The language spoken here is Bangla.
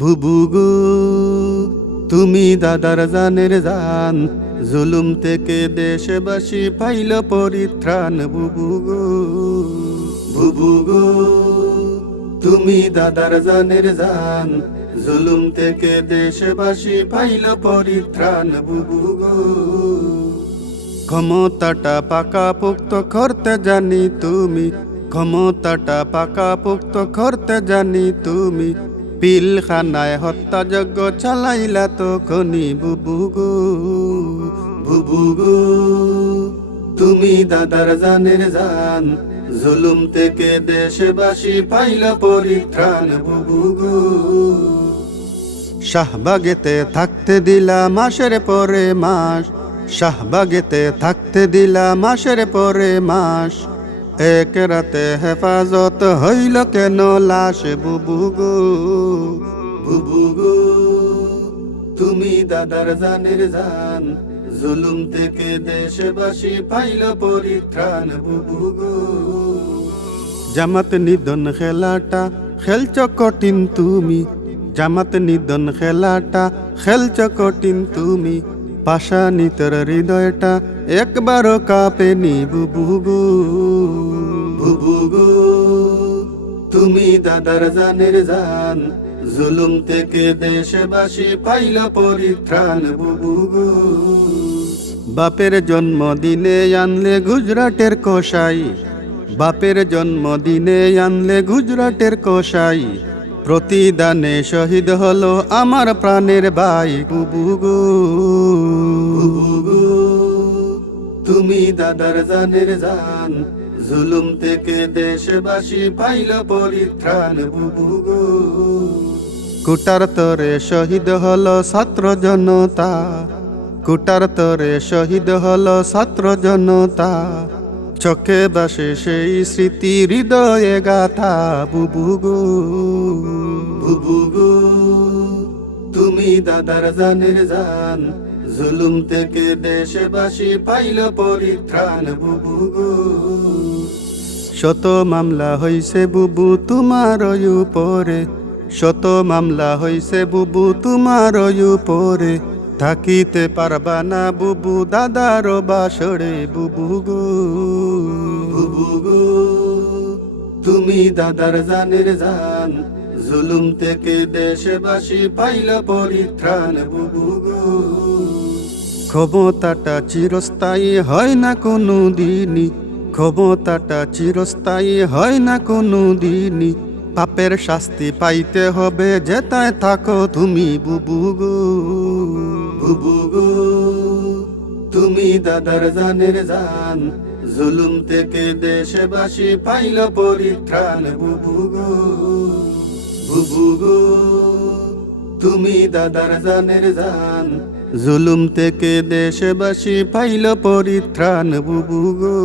বুবু গো তুমি দাদার জানের জান, জুলুম থেকে দেশবাসী পাইল পরিত্রাণ। বুবু গো বুবু গো তুমি দাদার জানের জান, জুলুম থেকে দেশবাসী পাইল পরিত্রাণ। বুবু গো ক্ষমতাটা পাকাপোক্ত করতে জানি তুমি, ক্ষমতাটা পাকাপোক্ত করতে জানি তুমি, পিলখানায় হত্যাযজ্ঞ চালাইলা তখনই। বুবু গো বুবু গো তুমি দাদার জানের জান, জুলুম থেকে দেশবাসী পাইল পরিত্রাণ। বুবু গো শাহবাগেতে থাকতে দিলা মাসের পরে মাস, শাহবাগেতে থাকতে দিলা মাসের পরে মাস, এক রাতে হেফাজত হইল কেন লাশ। বুবু গো বুবু গো তুমি দাদার জানের জান, জুলুম থেকে দেশবাসী পাইল পরিত্রাণ। বুবু গো জামাত নিধন খেলাটা খেলছ কঠিন তুমি, জামাত নিধন খেলাটা খেলছ কঠিন তুমি, পাষাণিতর হৃদয়টা একবারও কাঁপেনি। বুবু গো বুবু গো তুমি দাদার জানের জান, জুলুম থেকে দেশবাসী পাইল পরিত্রাণ। বুবু গো বাপের জন্মদিনে আনলে গুজরাটের কসাই, বাপের জন্মদিনে আনলে গুজরাটের কসাই, প্রতিদানে শহীদ হলো আমার প্রাণের ভাই। বুবু গো বুবু গো তুমি দাদার জানের জান, জুলুম থেকে দেশবাসী পাইল পরিত্রাণ। বুবু গো কুটার তরে শহীদ হলো ছাত্র জনতা, কুটার তরে শহীদ হলো ছাত্র জনতা, চোখে বাসে সেই স্মৃতি হৃদয়ে গাথা। বুবু গো বুবু গো তুমি দাদার জানের জান, জুলুম থেকে দেশবাসী পাইল পরিত্রাণ। বুবু গো শত মামলা হইছে বুবু তোমার উপরে, শত মামলা হইছে বুবু তোমার উপরে, থাকিতে পারবা না বুবু দাদার বাসরে। বুবু গো বুবু গো তুমি দাদার জানের জান, জুলুম থেকে দেশবাসী পাইল পরিত্রাণ। বুবু গো ক্ষমতাটা চিরস্থায়ী হয় না কোনো দিনই, ক্ষমতাটা চিরস্থায়ী হয় না কোনো দিনই, পাপের শাস্তি পাইতে হবে যেতায় থাকো তুমি। বুবু গো বুবু গো তুমি দাদার জানের জান, জুলুম থেকে দেশবাসী পাইল পরিত্রাণ। বুবু গো বুবু গো তুমি দাদার জানের জান, জুলুম থেকে দেশবাসী পাইল পরিত্রাণ। বুবু গো